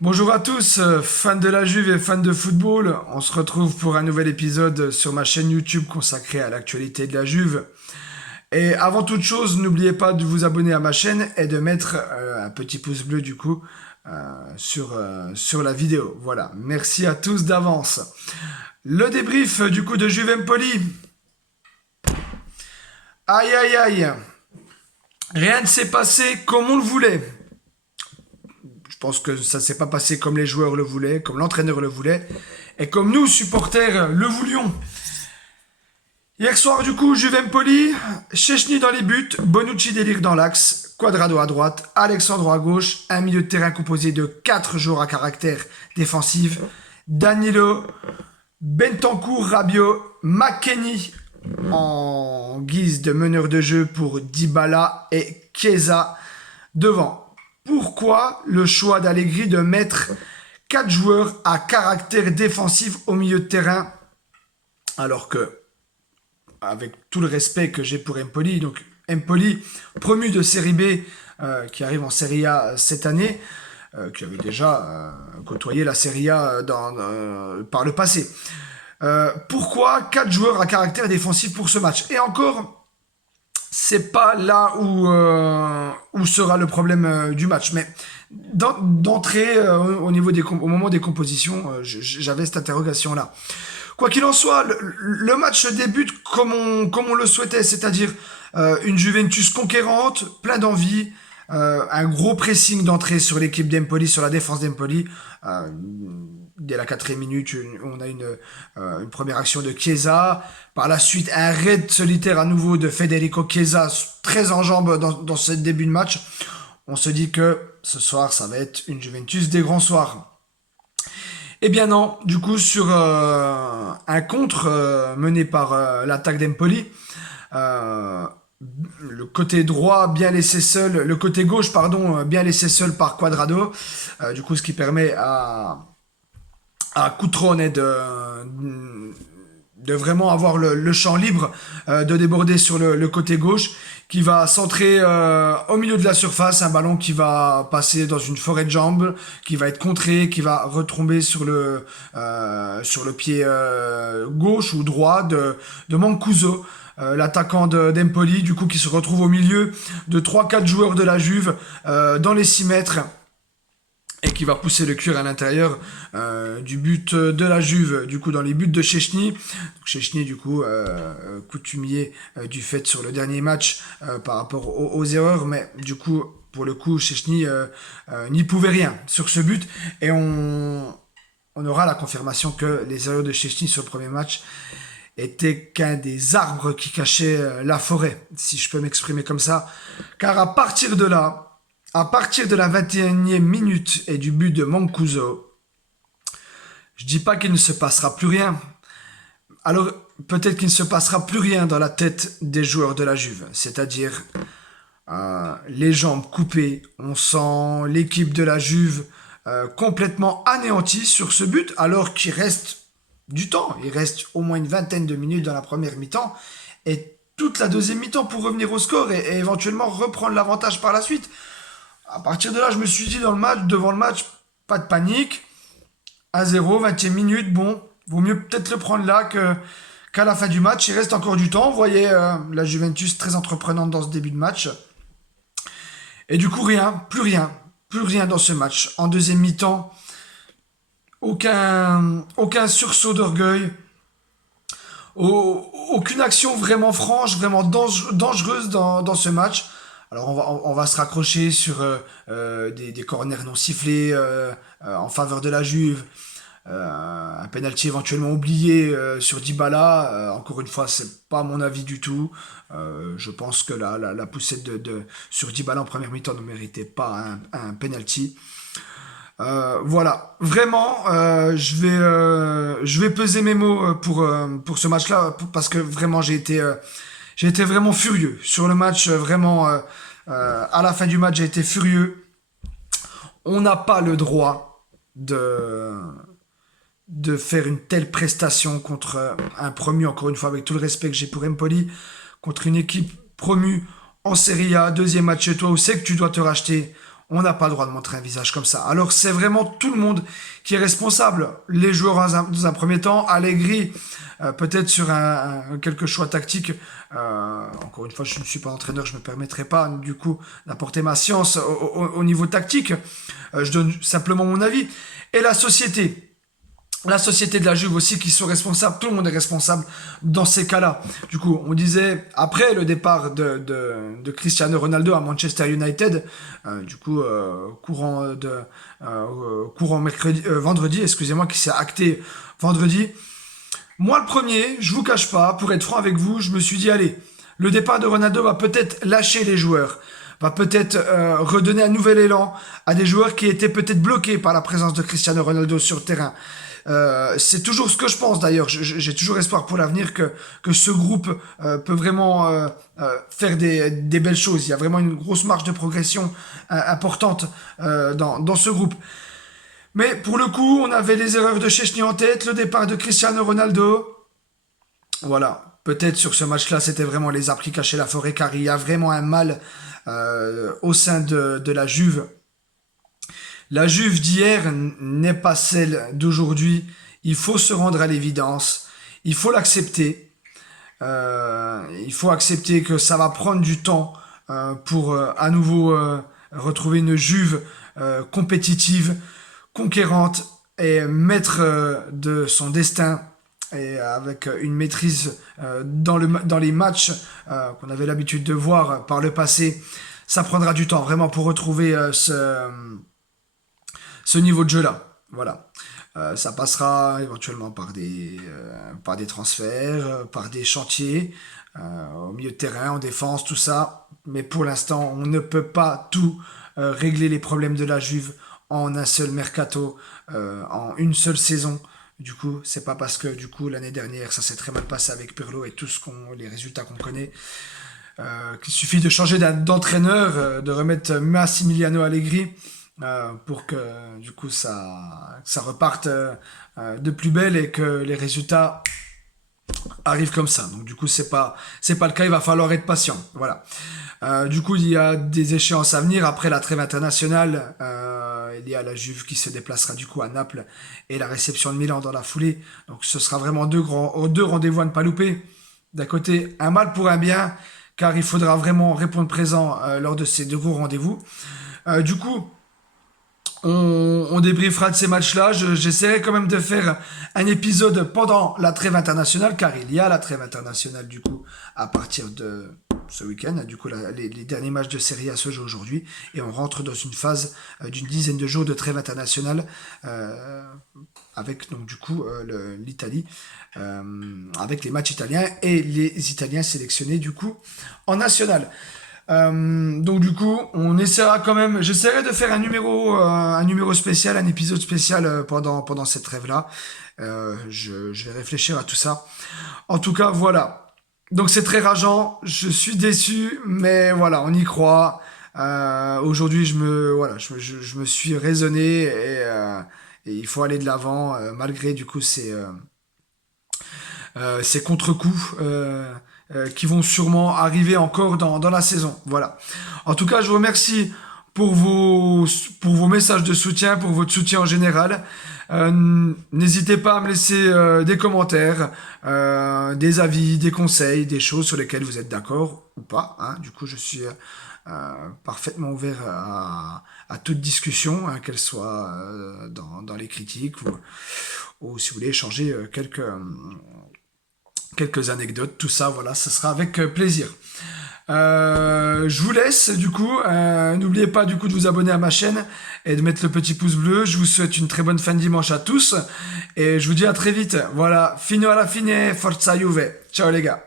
Bonjour à tous, fans de la Juve et fans de football. On se retrouve pour un nouvel épisode sur ma chaîne YouTube consacrée à l'actualité de la Juve. Et avant toute chose, n'oubliez pas de vous abonner à ma chaîne et de mettre un petit pouce bleu du coup sur la vidéo. Voilà, merci à tous d'avance. Le débrief du coup de Juve Empoli. Aïe aïe aïe, rien ne s'est passé comme on le voulait. Je pense que ça ne s'est pas passé comme les joueurs le voulaient, comme l'entraîneur le voulait, et comme nous, supporters, le voulions. Hier soir, du coup, Juve Empoli, Szczęsny dans les buts, Bonucci délire dans l'axe, Quadrado à droite, Alexandro à gauche, un milieu de terrain composé de 4 joueurs à caractère défensif, Danilo, Bentancur, Rabiot, McKennie en guise de meneur de jeu pour Dybala et Chiesa devant. Pourquoi le choix d'Allegri de mettre 4 joueurs à caractère défensif au milieu de terrain alors que, avec tout le respect que j'ai pour Empoli, donc Empoli, promu de Série B, qui arrive en Série A cette année, qui avait déjà côtoyé la Série A par le passé. Pourquoi 4 joueurs à caractère défensif pour ce match? Et encore, c'est pas là où sera le problème du match. Mais d'entrée, au moment des compositions, j'avais cette interrogation-là. Quoi qu'il en soit, le match débute comme on le souhaitait, c'est-à-dire une Juventus conquérante, plein d'envie, un gros pressing d'entrée sur l'équipe d'Empoli, sur la défense d'Empoli. Euh, Dès la 4e minute, on a une première action de Chiesa. Par la suite, un raid solitaire à nouveau de Federico Chiesa, très en jambes dans ce début de match. On se dit que ce soir, ça va être une Juventus des grands soirs. Eh bien non, du coup, sur un contre mené par l'attaque d'Empoli, euh, le côté droit bien laissé seul, le côté gauche, pardon, bien laissé seul par Quadrado, du coup, ce qui permet à Cutrone de vraiment avoir le champ libre, de déborder sur le côté gauche, qui va centrer au milieu de la surface, un ballon qui va passer dans une forêt de jambes, qui va être contré, qui va retomber sur le pied gauche ou droit de Mancuso. L'attaquant d'Empoli, du coup, qui se retrouve au milieu de 3-4 joueurs de la Juve dans les 6 mètres et qui va pousser le cuir à l'intérieur du but de la Juve, du coup dans les buts de Szczęsny. Szczęsny, du coup, coutumier du fait sur le dernier match par rapport aux erreurs, mais du coup, pour le coup, Szczęsny n'y pouvait rien sur ce but, et on aura la confirmation que les erreurs de Szczęsny sur le premier match étaient qu'un des arbres qui cachaient la forêt, si je peux m'exprimer comme ça, car à partir de la 21e minute et du but de Mancuso, je dis pas qu'il ne se passera plus rien. Alors, peut-être qu'il ne se passera plus rien dans la tête des joueurs de la Juve. C'est-à-dire, les jambes coupées. On sent l'équipe de la Juve complètement anéantie sur ce but, alors qu'il reste du temps. Il reste au moins une vingtaine de minutes dans la première mi-temps. Et toute la deuxième mi-temps pour revenir au score et éventuellement reprendre l'avantage par la suite. À partir de là, je me suis dit devant le match, pas de panique. 1-0, 20e minute, bon, vaut mieux peut-être le prendre là qu'à la fin du match. Il reste encore du temps. Vous voyez la Juventus très entreprenante dans ce début de match. Et du coup, plus rien dans ce match. En deuxième mi-temps, aucun sursaut d'orgueil, aucune action vraiment franche, vraiment dangereuse dans ce match. Alors on va se raccrocher sur des corners non sifflés en faveur de la Juve, un penalty éventuellement oublié sur Dybala. Encore une fois, c'est pas mon avis du tout. Je pense que la poussette sur Dybala en première mi-temps ne méritait pas un penalty. Voilà, vraiment, je vais peser mes mots pour ce match-là, parce que vraiment j'ai été vraiment furieux sur le match, vraiment à la fin du match j'ai été furieux. On n'a pas le droit de faire une telle prestation contre un promu, encore une fois avec tout le respect que j'ai pour Empoli, contre une équipe promue en Serie A, deuxième match chez toi où c'est que tu dois te racheter. On n'a pas le droit de montrer un visage comme ça. Alors c'est vraiment tout le monde qui est responsable. Les joueurs dans un premier temps, Allegri, peut-être sur quelques choix tactiques. Encore une fois, je ne suis pas entraîneur, je ne me permettrai pas du coup d'apporter ma science au niveau tactique. Je donne simplement mon avis. Et la société de la Juve aussi qui sont responsables, tout le monde est responsable dans ces cas-là. Du coup, on disait, après le départ de Cristiano Ronaldo à Manchester United, vendredi, excusez-moi, qui s'est acté vendredi. Moi, le premier, je vous cache pas, pour être franc avec vous, je me suis dit, allez, le départ de Ronaldo va peut-être lâcher les joueurs, va peut-être redonner un nouvel élan à des joueurs qui étaient peut-être bloqués par la présence de Cristiano Ronaldo sur le terrain. C'est toujours ce que je pense d'ailleurs. J'ai toujours espoir pour l'avenir que ce groupe peut vraiment faire des belles choses. Il y a vraiment une grosse marge de progression importante dans ce groupe. Mais pour le coup, on avait les erreurs de Chechny en tête, le départ de Cristiano Ronaldo. Voilà. Peut-être sur ce match-là, c'était vraiment les arbres qui cachaient la forêt, car il y a vraiment un mal au sein de la Juve. La Juve d'hier n'est pas celle d'aujourd'hui. Il faut se rendre à l'évidence. Il faut l'accepter. Il faut accepter que ça va prendre du temps pour à nouveau retrouver une Juve compétitive, conquérante et maître de son destin et avec une maîtrise dans les matchs qu'on avait l'habitude de voir par le passé. Ça prendra du temps vraiment pour retrouver ce niveau de jeu-là. Voilà. Ça passera éventuellement par des transferts, par des chantiers, au milieu de terrain, en défense, tout ça. Mais pour l'instant, on ne peut pas tout régler les problèmes de la Juve en un seul mercato, en une seule saison. Du coup, c'est pas parce que du coup l'année dernière ça s'est très mal passé avec Pirlo et les résultats qu'on connaît. Qu'il suffit de changer d'entraîneur, de remettre Massimiliano Allegri pour que du coup ça reparte de plus belle et que les résultats arrivent comme ça. Donc du coup c'est pas le cas, il va falloir être patient. Voilà. Du coup il y a des échéances à venir après la trêve internationale. Il y a la Juve qui se déplacera du coup à Naples et la réception de Milan dans la foulée. Donc ce sera vraiment deux rendez-vous à ne pas louper. D'un côté un mal pour un bien, car il faudra vraiment répondre présent lors de ces deux gros rendez-vous. Du coup, on débriefera de ces matchs-là. J'essaierai quand même de faire un épisode pendant la trêve internationale, car il y a la trêve internationale du coup à partir de ce week-end. Du coup, les derniers matchs de Serie A se jouent aujourd'hui et on rentre dans une phase d'une dizaine de jours de trêve internationale avec donc du coup l'Italie, avec les matchs italiens et les Italiens sélectionnés du coup en national. Donc du coup, on essaiera quand même. J'essaierai de faire un numéro spécial, un épisode spécial pendant cette trêve-là. Je vais réfléchir à tout ça. En tout cas, voilà. Donc c'est très rageant. Je suis déçu, mais voilà, on y croit. Aujourd'hui, je me suis raisonné et il faut aller de l'avant malgré du coup ces contre-coups. Qui vont sûrement arriver encore dans la saison. Voilà. En tout cas, je vous remercie pour vos messages de soutien, pour votre soutien en général. N'hésitez pas à me laisser des commentaires, des avis, des conseils, des choses sur lesquelles vous êtes d'accord ou pas. Hein. Du coup, je suis parfaitement ouvert à toute discussion, hein, qu'elle soit dans les critiques ou si vous voulez échanger quelques anecdotes, tout ça, voilà, ce sera avec plaisir. Je vous laisse, du coup, n'oubliez pas, du coup, de vous abonner à ma chaîne et de mettre le petit pouce bleu. Je vous souhaite une très bonne fin de dimanche à tous et je vous dis à très vite. Voilà, fino alla fine, forza Juve. Ciao les gars.